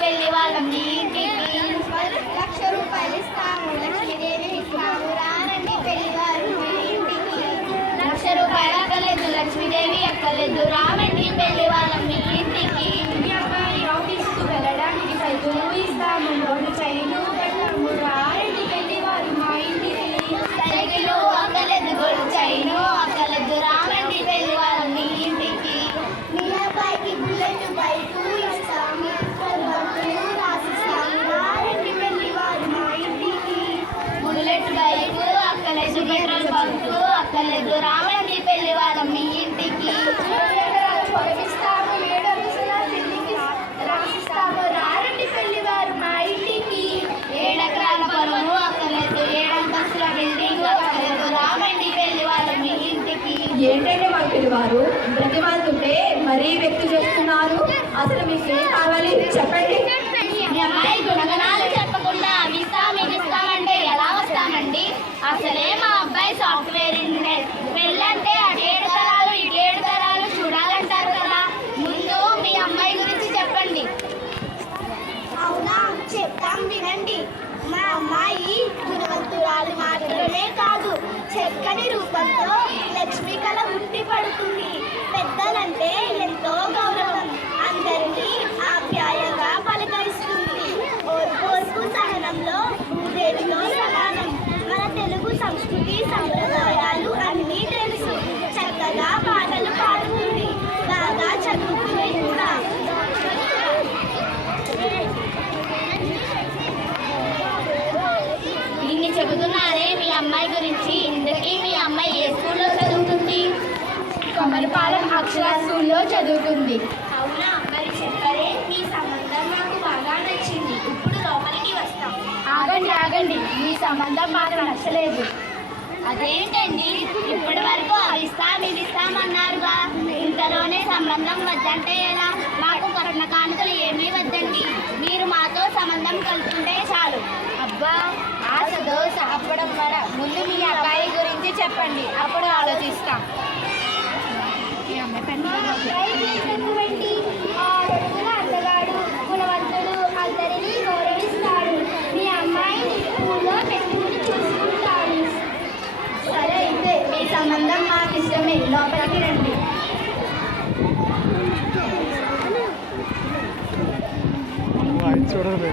పెళ్లి వాళ్ళం మీ ఇంటికి. 1,00,000 రూపాయలు ఇస్తాము, లక్ష్మీదేవి ఇస్తాము, రారండి పెళ్లివారు మీ ఇంటికి. 1,00,000 రూపాయలు అక్కలేదు, లక్ష్మీదేవి అక్కలేదు, రామండి పెళ్లి వాళ్ళం మీ ఇంటికి. మీ అబ్బాయి ఆఫీస్కు వెళ్ళడానికి సైకిల్ ఇస్తాము, రోడ్డు చైను పెడతాము, రారండి పెళ్లివారు మా ఇంటికి. సైకిల్ అక్కలేదు, గొడుగు చైను అక్కలేదు, రామండి పెళ్లి వాళ్ళం మీ ఇంటికి. మీ అబ్బాయికి బుల్లెట్ బైకు ఇస్తాము, బర్త్డేలు రాసిస్తాము, రారండి పెళ్లివారు మా ఇంటికి. బుల్లెట్ బైకు అక్కలేదు, పెట్రోల్ బంకు అక్కలేదు, రామండి పెళ్లి వాళ్ళం మీ ఇంటికి. 2 ఎకరాలు పొలమిస్తాము, 7 అంతస్తుల బిల్డింగ్ రాసిస్తాము, రారండి పెళ్లివారు మా ఇంటికి. 7 ఎకరాల పొలము అక్కలేదు, 7 అంతస్తుల బిల్డింగ్ అక్కలేదు, రామండి పెళ్లి వాళ్ళం మీ ఇంటికి. ఏంటంటే మా పిల్లవారు బ్రతిమాలుతుంటే మరీ వ్యక్తి చేస్తున్నారు. అసలు మీకు ఏం కావాలి చెప్పండి. మీ అమ్మాయి గుణగణాలు చెప్పకుండా అవి ఇస్తాం ఇవి ఇస్తామంటే ఎలా వస్తామండి? అసలే మా అబ్బాయి సాఫ్ట్వేర్ ఇంజనీర్. పెళ్ళంటే అటేడు తరాలు ఇటేడు తరాలు చూడాలంటారు కదా. ముందు మీ అమ్మాయి గురించి చెప్పండి. అవునా, చెప్తాం వినండి. మా అమ్మాయి గుణవంతురాలు మాత్రమే కాదు, చక్కని రూపంతో లక్ష్మీ కళ ఉట్టి పడుతుంది. పెద్దలంటే ఎంతో గౌరవం, అందరినీ ఆప్యాయంగా పలకరిస్తుంది. ఓర్పు సహనంలో భూదేవిలో సమానం. మన తెలుగు సంస్కృతి సంప్రదాయాలు అన్నీ తెలుసు. చక్కగా పాటలు పాడుతుంది, బాగా చదువుతుంది కూడా. ఇన్ని చెబుతున్నారే మీ అమ్మాయి గురించి. ఇందుకీ మీ అమ్మాయి ఏ స్కూల్లో చదువుతుంది? కమలపాలెం అక్షర స్కూల్లో చదువుతుంది. అవునా, మరి చెప్పరే, మీ సంబంధం మాకు బాగా నచ్చింది. ఇప్పుడు లోపలికి వస్తాం. ఆగండి, మీ సంబంధం మాకు నచ్చలేదు. అదేంటండి, ఇప్పటి వరకు అవి ఇస్తాం ఇది ఇస్తామన్నారుగా. ఇంతలోనే సంబంధం వద్దంటే ఎలా? మాకు కట్న కానుకలు ఏమీ వద్దండి, మీరు మాతో సంబంధం కలుపుకుంటే చాలు. అబ్బా, ఆశతో సాపడం వర. ముందు మీ అబ్బాయి గురించి చెప్పండి, అప్పుడు ఆలోచిస్తాం. పెట్టి 6 అడుగుల అందగాడు, గుణవంతుడు, అందరినీ గౌరవిస్తాడు. మీ అమ్మాయిని స్కూల్లో పెట్టుకుని చూసుకుంటాడు. సరే అయితే మీ సంబంధం మాకు ఇష్టమే, లోపలికి రండి. చూడలేదు.